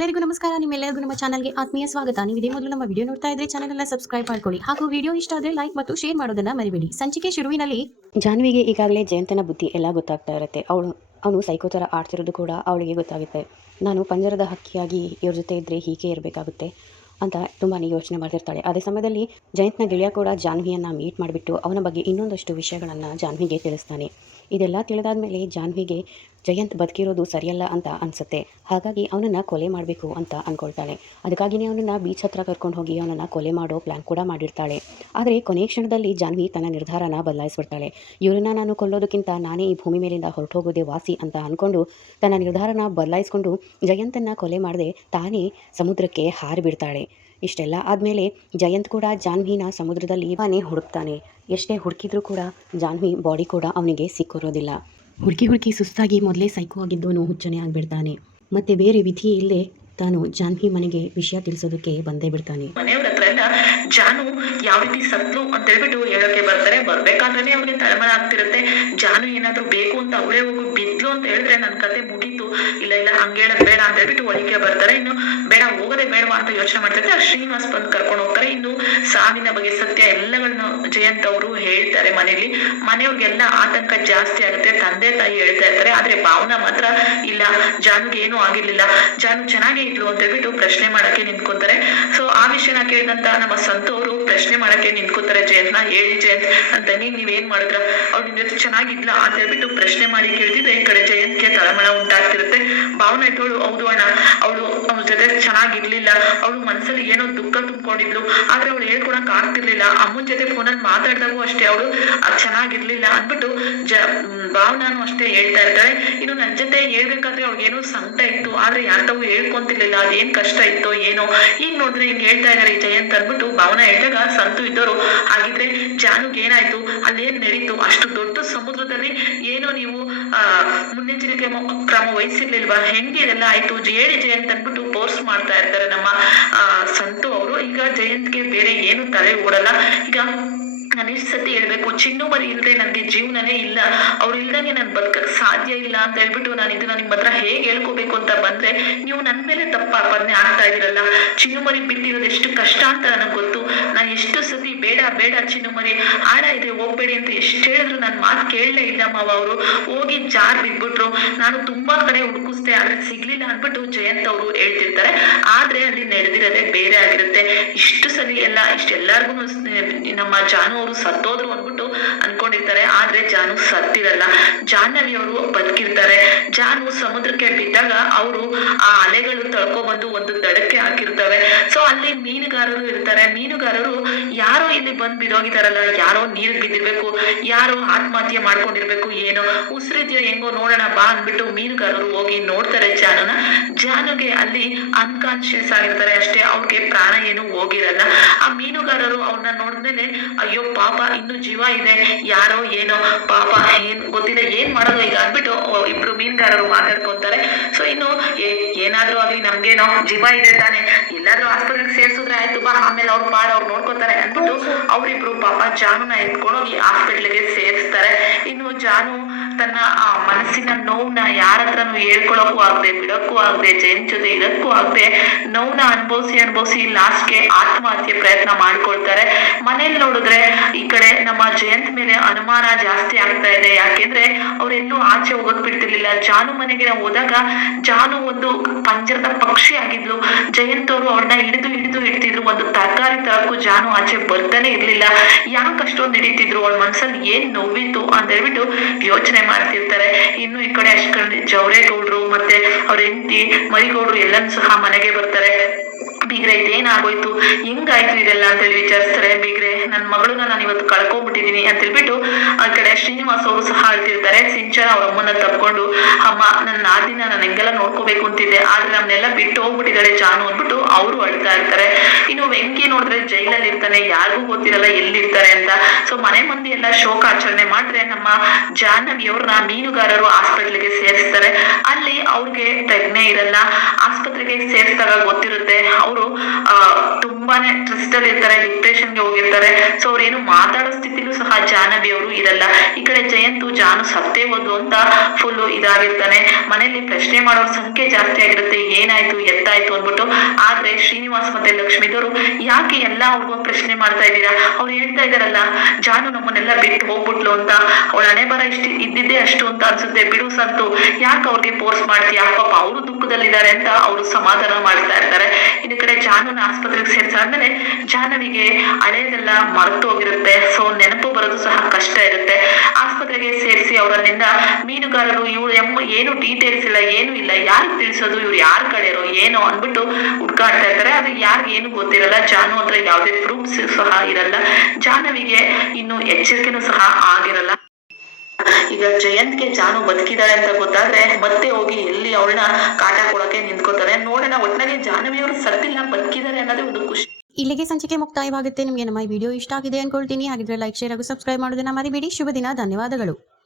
ಎಲ್ಲರಿಗೂ ನಮಸ್ಕಾರ. ನಿಮ್ಮೆಲ್ಲರಿಗೂ ನಮ್ಮ ಚಾನಲ್ಗೆ ಆತ್ಮೀಯ ಸ್ವಾಗತ. ನೀವು ಇದೇ ಮೊದಲು ನಮ್ಮ ವಿಡಿಯೋ ನೋಡ್ತಾ ಇದ್ರೆ ಚಾನಲ್ ಎಲ್ಲ ಸಬ್ಸ್ಕ್ರೈಬ್ ಮಾಡ್ಕೊಳ್ಳಿ. ಹಾಗೂ ವಿಡಿಯೋ ಇಷ್ಟ ಆದ್ರೆ ಲೈಕ್ ಮತ್ತು ಶೇರ್ ಮಾಡೋದನ್ನ ಮರಿಬೇಡಿ. ಸಂಚಿಕೆ ಶುರುವಿನಲ್ಲಿ ಜಾನ್ವಿಗೆ ಈಗಾಗಲೇ ಜಯಂತನ ಬುದ್ಧಿ ಎಲ್ಲ ಗೊತ್ತಾಗ್ತಾ ಇರುತ್ತೆ. ಅವಳು, ಅವನು ಸೈಕೋ ಥರ ಆಡ್ತಿರೋದು ಕೂಡ ಅವಳಿಗೆ ಗೊತ್ತಾಗುತ್ತೆ. ನಾನು ಪಂಜರದ ಹಕ್ಕಿಯಾಗಿ ಇವ್ರ ಜೊತೆ ಇದ್ರೆ ಹೀಗೆ ಇರಬೇಕಾಗುತ್ತೆ ಅಂತ ತುಂಬಾ ಯೋಚನೆ ಮಾಡ್ತಿರ್ತಾಳೆ. ಅದೇ ಸಮಯದಲ್ಲಿ ಜಯಂತ್ನ ಗೆಳೆಯ ಕೂಡ ಜಾನ್ವಿಯನ್ನು ಮೀಟ್ ಮಾಡಿಬಿಟ್ಟು ಅವನ ಬಗ್ಗೆ ಇನ್ನೊಂದಷ್ಟು ವಿಷಯಗಳನ್ನು ಜಾನ್ವಿಗೆ ತಿಳಿಸ್ತಾನೆ. ಇದೆಲ್ಲ ತಿಳಿದಾದ ಮೇಲೆ ಜಾನ್ವಿಗೆ ಜಯಂತ್ ಬದುಕಿರೋದು ಸರಿಯಲ್ಲ ಅಂತ ಅನಿಸುತ್ತೆ. ಹಾಗಾಗಿ ಅವನನ್ನು ಕೊಲೆ ಮಾಡಬೇಕು ಅಂತ ಅಂದ್ಕೊಳ್ತಾಳೆ ಅದಕ್ಕಾಗಿಯೇ ಅವನನ್ನು ಬೀಚ್ ಹತ್ರ ಕರ್ಕೊಂಡು ಹೋಗಿ ಅವನನ್ನು ಕೊಲೆ ಮಾಡೋ ಪ್ಲ್ಯಾನ್ ಕೂಡ ಮಾಡಿರ್ತಾಳೆ. ಆದರೆ ಕೊನೆಯ ಕ್ಷಣದಲ್ಲಿ ಜಾನ್ವಿ ತನ್ನ ನಿರ್ಧಾರನ ಬದಲಾಯಿಸ್ಬಿಡ್ತಾಳೆ. ಇವರನ್ನ ನಾನು ಕೊಲ್ಲೋದಕ್ಕಿಂತ ನಾನೇ ಈ ಭೂಮಿ ಮೇಲಿಂದ ಹೊರಟೋಗೋದೇ ವಾಸಿ ಅಂತ ಅಂದ್ಕೊಂಡು ತನ್ನ ನಿರ್ಧಾರನ ಬದಲಾಯಿಸ್ಕೊಂಡು ಜಯಂತನ್ನ ಕೊಲೆ ಮಾಡದೆ ತಾನೇ ಸಮುದ್ರಕ್ಕೆ ಹಾರಿಬಿಡ್ತಾಳೆ. ಇಷ್ಟೆಲ್ಲ ಆದಮೇಲೆ ಜಯಂತ್ ಕೂಡ ಜಾನ್ವಿನ ಸಮುದ್ರದಲ್ಲಿ ಬಾನೇ ಹುಡುಕ್ತಾನೆ. ಎಷ್ಟೇ ಹುಡುಕಿದ್ರೂ ಕೂಡ ಜಾನ್ವಿ ಬಾಡಿ ಕೂಡ ಅವನಿಗೆ ಸಿಕ್ಕಿರೋದಿಲ್ಲ. ಹುಡುಕಿ ಹುಡುಕಿ ಸುಸ್ತಾಗಿ ಮೊದಲೇ ಸೈಕೋ ಆಗಿದ್ದೋನು ಹುಚ್ಚನೆ ಆಗ್ಬಿಡ್ತಾನೆ. ಮತ್ತೆ ಬೇರೆ ವಿಧಿ ಇಲ್ಲೇ ತಾನು ಜಾನ್ಹಿ ಮನೆಗೆ ವಿಷಯ ತಿಳಿಸೋದಕ್ಕೆ ಬಂದೇ ಬಿಡ್ತಾನೆ. ಜಾನು ಯಾವ ರೀತಿ ಸತ್ಲು ಅಂತ ಹೇಳ್ಬಿಟ್ಟು ಹೇಳೋಕೆ ಬರ್ತಾರೆ. ಬರ್ಬೇಕಾದ್ರೆ ಅವ್ರಿಗೆ ತಳಮಳ ಆಗ್ತಿರುತ್ತೆ. ಜಾನು ಏನಾದ್ರು ಬೇಕು ಅಂತ ಅವಳೇ ಹೋಗಿ ಬಿದ್ಲು ಅಂತ ಹೇಳಿದ್ರೆ ನನ್ನ ಕತೆ ಮುಗೀತು. ಇಲ್ಲ ಇಲ್ಲ ಹಂಗೇಳದ್ ಬೇಡ ಅಂತ ಹೇಳ್ಬಿಟ್ಟು ಒಳಿಕೆ ಬರ್ತಾರೆ. ಇನ್ನು ಬೇಡ, ಹೋಗದೆ ಬೇಡವಾ ಅಂತ ಯೋಚನೆ ಮಾಡ್ತಿರ್ತಾರೆ. ಶ್ರೀನಿವಾಸ್ ಬಂದು ಕರ್ಕೊಂಡು ಹೋಗ್ತಾರೆ. ಇನ್ನು ಸಾವಿನ ಬಗ್ಗೆ ಸತ್ಯ ಎಲ್ಲಗಳನ್ನು ಜಯಂತ್ ಅವರು ಹೇಳ್ತಾರೆ ಮನೇಲಿ ಮನೆಯವ್ರಿಗೆಲ್ಲ ಆತಂಕ ಜಾಸ್ತಿ ಆಗುತ್ತೆ. ತಂದೆ, ತಾಯಿ ಹೇಳ್ತಾ ಇರ್ತಾರೆ. ಆದ್ರೆ ಭಾವನಾ ಮಾತ್ರ ಇಲ್ಲ. ಜಾನುಗೆ ಏನೂ ಆಗಿರ್ಲಿಲ್ಲ. ಜಾನು ಚೆನ್ನಾಗೇ ಇದ್ಲು ಅಂತ ಹೇಳ್ಬಿಟ್ಟು ಪ್ರಶ್ನೆ ಮಾಡಕ್ಕೆ ನಿಂತ್ಕೊಂತಾರೆ. ಸೊ ಆ ವಿಷಯನ ಕೇಳಿದಂತ ನಮ್ಮ ಸಂತು ಅವರು ಪ್ರಶ್ನೆ ಮಾಡಕ್ಕೆ ನಿಂತ್ಕೋತಾರೆ, ಜಯಂತ್ನ ಹೇಳಿ ಜಯಂತ್ ಅಂತ ನೀವ್ ನೀವೇನ್ ಮಾಡಿದ್ರ? ಅವ್ರು ನಿಮ್ ಜೊತೆ ಚೆನ್ನಾಗಿದ್ಲ ಅಂತ ಹೇಳ್ಬಿಟ್ಟು ಪ್ರಶ್ನೆ ಮಾಡಿ ಕೇಳ್ತಿದ್ರೆ ಈ ಕಡೆ ಜಯಂತ್ಗೆ ತಳಮಳ ಉಂಟಾಗ್ತಿರುತ್ತೆ. ಭಾವನೆ ಇದ್ದವಳು ಹೌದು ಅಣ್ಣ, ಅವಳು ಜೊತೆ ಚೆನ್ನಾಗಿರ್ಲಿಲ್ಲ. ಅವಳು ಮನಸ್ಸಲ್ಲಿ ಏನೋ ದುಃಖ ತುಂಬಿಕೊಂಡಿದ್ಲು. ಆದ್ರೆ ಅವಳು ಹೇಳ್ಕೊಡಕ್ ಆಗ್ತಿರ್ಲಿಲ್ಲ. ಅಮ್ಮನ ಜೊತೆ ಫೋನಲ್ಲಿ ಮಾತಾಡ್ದಾಗೂ ಅಷ್ಟೇ. ಅವಳು ಚೆನ್ನಾಗಿರ್ಲಿಲ್ಲ ಅಂದ್ಬಿಟ್ಟು ಜ ಭಾವನಾನು ಅಷ್ಟೇ ಹೇಳ್ತಾ ಇರ್ತಾಳೆ. ಇನ್ನು ನನ್ ಜೊತೆ ಹೇಳ್ಬೇಕಾದ್ರೆ ಅವ್ಳಿಗೆ ಏನೋ ಸಂಕಟ ಇತ್ತು. ಆದ್ರೆ ಯಾರ್ತಾವು ಹೇಳ್ಕೊಂತಿರ್ಲಿಲ್ಲ. ಅದೇನ್ ಕಷ್ಟ ಇತ್ತೋ ಏನೋ. ಈಗ ನೋಡಿದ್ರೆ ಹಿಂಗ್ ಹೇಳ್ತಾ ಇದಾರೆ ಈ ಜಯಂತ್ ಅಂದ್ಬಿಟ್ಟು ಭಾವನಾ ಹೇಳಿದಾಗ ಸಂತು ಇದ್ದವರು ಹಾಗಿದ್ರೆ ಜಾನುಗ್ ಏನಾಯ್ತು? ಅಲ್ಲೇನ್ ನಡೀತು? ಅಷ್ಟು ದೊಡ್ಡ ಸಮುದ್ರದಲ್ಲಿ ಏನೋ ನೀವು ಮುನ್ನೆಚ್ಚರಿಕೆ ಕ್ರಮ ವಹಿಸಿರ್ಲಿಲ್ವಾ? ಹೆಂಗೆ ಇದೆಲ್ಲ ಆಯ್ತು? ಹೇಳಿ ಜಯಂತ್ ಅಂದ್ಬಿಟ್ಟು ಫೋರ್ಸ್ ಮಾಡ್ತಾ ಇರ್ತಾರೆ ನಮ್ಮ ಸಂತು ಅವರು. ಈಗ ಜಯಂತ್ಗೆ ಬೇರೆ ಏನು ತಲೆ ಓಡಲ್ಲ ಈಗ ನಾನು ಇಷ್ಟು ಸತಿ ಹೇಳ್ಬೇಕು, ಚಿನ್ನು ಬರಿ ಇಲ್ಲದೆ ನನಗೆ ಜೀವನನೇ ಇಲ್ಲ. ಅವ್ರು ಇಲ್ದಂಗೆ ನಾನು ಬದುಕಕ್ ಸಾಧ್ಯ ಇಲ್ಲ ಅಂತ ಹೇಳ್ಬಿಟ್ಟು ನಾನು ಇದನ್ನ ನಿಮ್ಮ ಹತ್ರ ಹೇಗೆ ಹೇಳ್ಕೋಬೇಕು ಅಂತ ಬಂದ್ರೆ, ನೀವು ನನ್ನ ಮೇಲೆ ತಪ್ಪ ಆಪಾದನೆ ಆಗ್ತಾ ಇದೀರಲ್ಲ. ಚಿನ್ನು ಮರಿ ಬಿಟ್ಟಿರೋದು ಎಷ್ಟು ಕಷ್ಟ ಅಂತ ನನಗೆ ಗೊತ್ತು. ನಾನು ಎಷ್ಟು ಸತಿ ಬೇಡ ಬೇಡ ಚಿನ್ನು ಮರಿ. ಆಡ ಇದೆ ಹೋಗ್ಬೇಡಿ ಅಂತ ಎಷ್ಟು ಹೇಳಿದ್ರು ನನ್ನ ಮಾತು ಕೇಳಲೇ ಇಲ್ಲ ಮಾವ ಅವರು. ಹೋಗಿ ಜಾರ್ ಬಿದ್ಬಿಟ್ರು. ನಾನು ತುಂಬಾ ಕಡೆ ಹುಡುಕಿಸ್ದೆ, ಆದ್ರೆ ಸಿಗ್ಲಿಲ್ಲ ಅಂದ್ಬಿಟ್ಟು ಜಯಂತ್ ಅವರು ಹೇಳ್ತಿರ್ತಾರೆ. ಆದ್ರೆ ಅಲ್ಲಿ ನಡೆದಿರೋದೇ ಬೇರೆ ಆಗಿರುತ್ತೆ. ಇಷ್ಟು ಸರಿ ಎಲ್ಲ ಇಷ್ಟೆಲ್ಲರಿಗೂ ನಮ್ಮ ಜಾನು ಸತ್ತೋದ್ರು ಅಂದ್ಬಿಟ್ಟು ಅನ್ಕೊಂಡಿರ್ತಾರೆ. ಆದ್ರೆ ಜಾನು ಸತ್ತಿರಲ್ಲ. ಜಾಹ್ನವಿ ಅವರು ಬದುಕಿರ್ತಾರೆ. ಜಾನು ಸಮುದ್ರಕ್ಕೆ ಬಿದ್ದಾಗ ಅವರು ಆ ಅಲೆಗಳು ತಳ್ಕೊಬಂದು ಒಂದು ದಡಕ್ಕೆ ಹಾಕಿರ್ತವೆ ಸೊ ಅಲ್ಲಿ ಮೀನುಗಾರರು ಇರ್ತಾರೆ. ಮೀನುಗಾರರು ಯಾರೋ ಇಲ್ಲಿ ಬಂದ್ ಬಿದೋಗಿದಾರಲ್ಲ, ಯಾರೋ ನೀರ್ ಬಿದ್ದಿರ್ಬೇಕು, ಯಾರೋ ಆತ್ಮಹತ್ಯೆ ಮಾಡ್ಕೊಂಡಿರ್ಬೇಕು, ಏನೋ ಉಸಿರಿದ್ಯೋ ಹೆಂಗೋ ನೋಡೋಣ ಬಾ ಅಂದ್ಬಿಟ್ಟು ಮೀನುಗಾರರು ಹೋಗಿ ನೋಡ್ತಾರೆ ಜಾನುನ. ಜಾನುಗೆ ಅಲ್ಲಿ ಅನ್ಕಾನ್ಶಿಯಸ್ ಆಗಿರ್ತಾರೆ. ಅಷ್ಟೇ ಅವ್ರಿಗೆ ಪ್ರಾಣ ಏನು ಹೋಗಿರಲ್ಲ. ಆ ಮೀನುಗಾರರು ಅವ್ರನ್ನ ನೋಡಿದ್ಮೇಲೆ, ಅಯ್ಯೋ ಪಾಪ ಇನ್ನು ಜೀವ ಇದೆ, ಯಾರೋ ಏನೋ ಪಾಪ ಏನ್ ಗೊತ್ತಿಲ್ಲ, ಏನ್ ಮಾಡೋದು ಈಗ ಅಂದ್ಬಿಟ್ಟು ಇಬ್ರು ಮೀನುಗಾರರು ಮಾತಾಡ್ಕೊಂತಾರೆ. ಸೊ ಇನ್ನು ಏನಾದ್ರೂ ಆಗ್ಲಿ, ನಮ್ಗೇನೋ ಜೀವ ಇದೆ ತಾನೆ, ಎಲ್ಲಾದ್ರೂ ಆಸ್ಪತ್ರೆಗೆ ಸೇರ್ಸಿದ್ರೆ ಆಯ್ತು, ಬಾ, ಆಮೇಲೆ ಅವ್ರು ಪಾಡ, ಅವ್ರು ನೋಡ್ಕೊತಾರೆ ಅಂದ್ಬಿಟ್ಟು, ಅವ್ರಿಬ್ರು ಪಾಪ ಜಾನುನ ಎತ್ಕೊಂಡೋಗಿ ಹಾಸ್ಪಿಟ್ಲಿಗೆ ಸೇರಿಸ್ತಾರೆ. ಇನ್ನು ಜಾನು ತನ್ನ ಆ ಮನಸ್ಸಿನ ನೋವನ್ನ ಯಾರ ಹತ್ರನೂ ಹೇಳ್ಕೊಳಕ್ಕೂ ಆಗದೆ, ಬಿಡಕ್ಕೂ ಆಗದೆ, ಜೈನ್ ಜೊತೆ ಇರಕ್ಕೂ ಆಗದೆ ನೋವನ್ನ ಅನುಭವಿಸಿ ಅನುಭವಿಸಿ ಲಾಸ್ಟ್ಗೆ ಆತ್ಮಹತ್ಯೆ ಪ್ರಯತ್ನ ಮಾಡ್ಕೊಳ್ತಾರೆ. ಮನೇಲಿ ನೋಡಿದ್ರೆ ಈ ಕಡೆ ನಮ್ಮ ಜಯಂತ್ ಮೇಲೆ ಅನುಮಾನ ಜಾಸ್ತಿ ಆಗ್ತಾ ಇದೆ. ಯಾಕೆಂದ್ರೆ ಅವ್ರೆಲ್ಲೂ ಆಚೆ ಹೋಗಕ್ ಬಿಡ್ತಿರ್ಲಿಲ್ಲ. ಜಾನು ಮನೆಗೆ ನಾವು ಹೋದಾಗ ಜಾನು ಒಂದು ಪಂಜರದ ಪಕ್ಷಿ ಆಗಿದ್ಲು. ಜಯಂತ್ ಅವರು ಅವ್ರನ್ನ ಹಿಡಿದು ಹಿಡಿದು ಇಡ್ತಿದ್ರು. ಒಂದು ತರಕಾರಿ ತರಕ್ಕೂ ಜಾನು ಆಚೆ ಬರ್ತಾನೆ ಇರ್ಲಿಲ್ಲ. ಯಾಕೆ ಅಷ್ಟೊಂದು ಹಿಡಿತಿದ್ರು? ಅವಳ ಮನ್ಸಲ್ಲಿ ಏನ್ ನೋವಿತ್ತು ಅಂತ ಹೇಳ್ಬಿಟ್ಟು ಯೋಚನೆ ಮಾಡ್ತಿರ್ತಾರೆ. ಇನ್ನು ಈ ಕಡೆ ಅಷ್ಟೊಂದು ಜವರೇಗೌಡ್ರು ಮತ್ತೆ ಅವ್ರ ಹೆಂಡತಿ ಮರಿಗೌಡ್ರು ಎಲ್ಲರೂ ಸಹ ಮನೆಗೆ ಬರ್ತಾರೆ. ಬೀಗ್ರೆ, ಇದೇನಾಗೋಯ್ತು? ಹೆಂಗಾಯ್ತು ಇದೆಲ್ಲ ಅಂತೇಳಿ ವಿಚಾರಿಸ್ತಾರೆ. ಬೀಗ್ರೆ ನನ್ನ ಮಗಳನ್ನ ನಾನು ಇವತ್ತು ಕಳ್ಕೊಂಡ್ಬಿಟ್ಟಿದೀನಿ ಅಂತ ಹೇಳ್ಬಿಟ್ಟು ಆ ಕಡೆ ಶ್ರೀನಿವಾಸ್ ಅವರು ಸಹ ಹೇಳ್ತಿರ್ತಾರೆ. ಸಿಂಚನ ಅವ್ರ ಅಮ್ಮನ ತಪ್ಕೊಂಡು, ಅಮ್ಮ ನನ್ನ ನಾದಿನ ನಾನು ಹೆಂಗೆಲ್ಲ ನೋಡ್ಕೋಬೇಕು ಅಂತಿದ್ದೆ. ಆದ್ರೆ ನಮ್ನೆಲ್ಲ ಬಿಟ್ಟು ಹೋಗ್ಬಿಟ್ಟಿದ್ದಾಳೆ ಜಾನು ಅಂದ್ಬಿಟ್ಟು ಅವರು ಅಳ್ತಾ ಇರ್ತಾರೆ. ಇನ್ನು ವೆಂಕಿ ನೋಡಿದ್ರೆ ಜೈಲಲ್ಲಿ ಇರ್ತಾನೆ ಯಾರಿಗೂ ಗೊತ್ತಿರಲ್ಲ ಎಲ್ಲಿರ್ತಾರೆ ಅಂತ. ಸೊ ಮನೆ ಮಂದಿ ಎಲ್ಲ ಶೋಕ ಆಚರಣೆ ಮಾಡಿದ್ರೆ ನಮ್ಮ ಜಾಹ್ನವಿ ಅವ್ರನ್ನ ಮೀನುಗಾರರು ಹಾಸ್ಪಿಟ್ಲಿಗೆ ಸೇರಿಸ್ತಾರೆ. ಅಲ್ಲಿ ಅವ್ರಿಗೆ ಪ್ರಜ್ಞೆ ಇರಲ್ಲ. ಆಸ್ಪತ್ರೆಗೆ ಸೇರಿಸಿದಾಗ ಗೊತ್ತಿರುತ್ತೆ, ಅವರು ತುಂಬಾನೇ ಟ್ರಿಸ್ಟ್ ಅಲ್ಲಿ ಇರ್ತಾರೆ ಡಿಪ್ರೆಷನ್ಗೆ ಹೋಗಿರ್ತಾರೆ. ಸೊ ಅವ್ರೇನು ಮಾತಾಡೋ ಸ್ಥಿತಿಲೂ ಸಹ ಜಾಹ್ನವಿ ಅವರು ಇರಲ್ಲ. ಈ ಕಡೆ ಜಯಂತು, ಜಾನು ಸತ್ತೇ ಹೋದ್ಲು ಅಂತ ಫುಲ್ ಇದಾಗಿರ್ತಾನೆ. ಮನೆಯಲ್ಲಿ ಪ್ರಶ್ನೆ ಮಾಡೋ ಸಂಖ್ಯೆ ಜಾಸ್ತಿ ಆಗಿರುತ್ತೆ. ಏನಾಯ್ತು, ಎತ್ತಾಯ್ತು ಅಂದ್ಬಿಟ್ಟು. ಆದ್ರೆ ಶ್ರೀನಿವಾಸ್ ಮತ್ತೆ ಲಕ್ಷ್ಮಿದವರು ಯಾಕೆ ಎಲ್ಲ ಅವ್ರಿಗೂ ಪ್ರಶ್ನೆ ಮಾಡ್ತಾ ಇದ್ದೀರಾ? ಅವ್ರು ಹೇಳ್ತಾ ಇದಾರಲ್ಲ ಜಾನು ನಮ್ಮನ್ನೆಲ್ಲ ಬಿಟ್ಟು ಹೋಗ್ಬಿಟ್ಲು ಅಂತ. ಅವಳ ಹಣೆ ಬರ ಇಷ್ಟು ಇದ್ದಿದ್ದೇ ಅಷ್ಟು ಅಂತ ಅನ್ಸುತ್ತೆ. ಬಿಡು ಸಂತು, ಯಾಕೆ ಅವ್ರಿಗೆ ಫೋರ್ಸ್ ಮಾಡ್ತೀಯ? ಪಾಪ ಅವರು ದುಃಖದಲ್ಲಿದ್ದಾರೆ ಅಂತ ಅವರು ಸಮಾಧಾನ ಮಾಡ್ತಾ ಇರ್ತಾರೆ. ಇನ್ನು ಕಡೆ ಜಾನುನ ಆಸ್ಪತ್ರೆಗೆ ಸೇರ್ಸಾದ್ಮೇಲೆ ಜಾನವಿಗೆ ಹಳೆಯದೆಲ್ಲ ಮರೆತು ಹೋಗಿರುತ್ತೆ. ಸೊ ನೆನಪು ಬರೋದು ಸಹ ಕಷ್ಟ ಇರುತ್ತೆ. ಆಸ್ಪತ್ರೆಗೆ ಸೇರಿಸಿ ಅವರಲ್ಲಿಂದ ಮೀನುಗಾರರು ಇವ್ರು ಎಮ್ಮ ಏನು ಡೀಟೇಲ್ಸ್ ಇಲ್ಲ, ಏನು ಇಲ್ಲ. ಯಾರಿಗೆ ತಿಳಿಸೋದು? ಇವ್ರು ಯಾರ ಕಡೆಯರೋ ಏನೋ ಅಂದ್ಬಿಟ್ಟು ಹುಡ್ಕಾಡ್ತಾ ಇರ್ತಾರೆ. ಅದು ಯಾರಿಗೆ ಏನು ಗೊತ್ತಿರಲ್ಲ. ಜಾನು ಹತ್ರ ಯಾವುದೇ ಪ್ರೂಫ್ಸ್ ಸಹ ಇರಲ್ಲ. ಜಾನವಿಗೆ ಇನ್ನು ಎಚ್ಚರಿಕೆನೂ ಸಹ ಆಗಿರಲ್ಲ. ಈಗ ಜಯಂತ್ಗೆ ಜಾನು ಬದುಕಿದಾಳೆ ಅಂತ ಗೊತ್ತಾದ್ರೆ ಮತ್ತೆ ಹೋಗಿ ಎಲ್ಲಿ ಅವಳನ್ನ ಕಾಟ ಕೊಡಕ್ಕೆ ನಿಂತ್ಕೋತಾರೆ ನೋಡೋಣ ಒಟ್ಟಿನಲ್ಲಿ ಜಾನವಿ ಅವರು ಸತ್ತಿಲ್ಲ ಬದುಕಿದ್ದಾರೆ ಅನ್ನೋದೇ ಒಂದು ಖುಷಿ. ಇಲ್ಲಿಗೆ ಸಂಚಿಕೆ ಮುಕ್ತಾಯವಾಗುತ್ತೆ. ನಿಮಗೆ ನಮ್ಮ ವಿಡಿಯೋ ಇಷ್ಟ ಆಗಿದೆ ಅನ್ಕೊಳ್ತೀನಿ. ಹಾಗಿದ್ರೆ ಲೈಕ್, ಶೇರ್ ಹಾಗೂ ಸಬ್ಸ್ಕ್ರೈಬ್ ಮಾಡೋದನ್ನ ಮರಿಬೇಡಿ. ಶುಭ ದಿನ, ಧನ್ಯವಾದಗಳು.